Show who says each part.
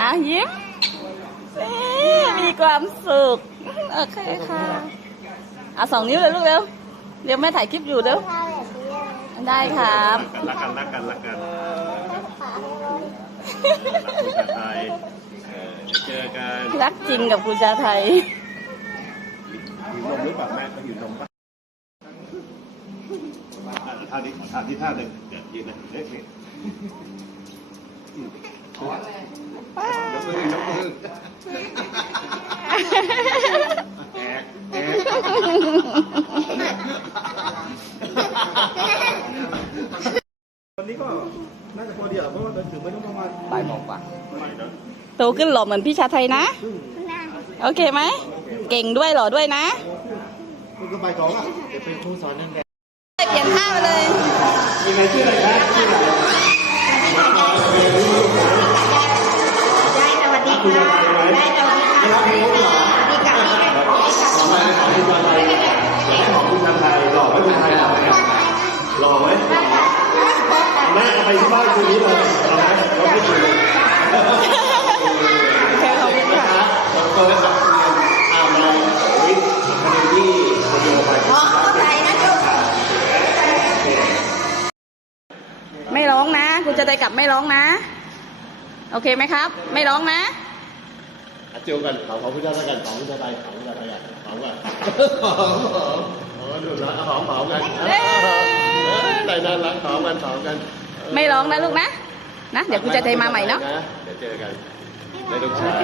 Speaker 1: อา
Speaker 2: เย็บเอ้มีความสุข โอเคค่ะ อะสองนิ้วเลยลูกเร็ว เดี๋ยวแม่ถ่ายคลิปอยู่เร็ว ได้ครับ
Speaker 1: รักกันรักกันรักกันรักไทยเจอกัน
Speaker 2: รักจริงกับครูชาไทย
Speaker 1: หิวนมหรือเปล่าแม่ก็หิวนมป่ะ ท่านี้ขอท่าที่ท่าหนึ่งเดี๋ยวยืนนะเล็กนี่ยกมือยกมือแอกแอกวันนี้ก็น่าจะพอดีอะเพราะว่าถึงไม่ต้องประมาณ
Speaker 2: บ่ายโมงกว่า
Speaker 1: บ่ายนะ
Speaker 2: โตขึ้นหล่อเหมือนพี่ชาไทยนะ
Speaker 3: น่า
Speaker 2: โอเคไหม เก่งด้วยหล่อด้วยนะ
Speaker 1: คุณก็บ่ายสองอะเดี๋ยวเป็นครูสอนนั่นแหละ
Speaker 2: เปลี่ยนท่าไปเลย
Speaker 1: มีใครชื่ออะไรครับชื่ออะไร
Speaker 3: ได้สวัสดีค่ะได้สวัสดีค่ะสวัสดีค่ะดีค่ะ
Speaker 1: ทำไมของคุณชาไทยของคุณชาไทยหล่อไหมคุณชาไทยหล่อไหมหล่อไหมแม่เอาไปที่บ้านคืนนี้เลยเอาไหมเราไม่คุยเลย
Speaker 2: แค่ขอบคุณค่ะ คุณจะได้กลับไม่ร้องนะ โอเคไหมครับ ไม่ร้องนะ
Speaker 1: อะเจียวกันของของคุณชาไทยกันของคุณชาไทยของคุณชาไทยกันของกันหอมหอมหอมดูนะหอมหอมกันใจน่ารักหอมกันหอมกัน
Speaker 2: ไม่ร้องนะลูกนะ นะ เดี๋ยวคุณจะไทยมาใหม่เนาะ
Speaker 1: เดี๋ยวเจอกันได้ลูก
Speaker 2: โอ
Speaker 1: ชาย
Speaker 2: เค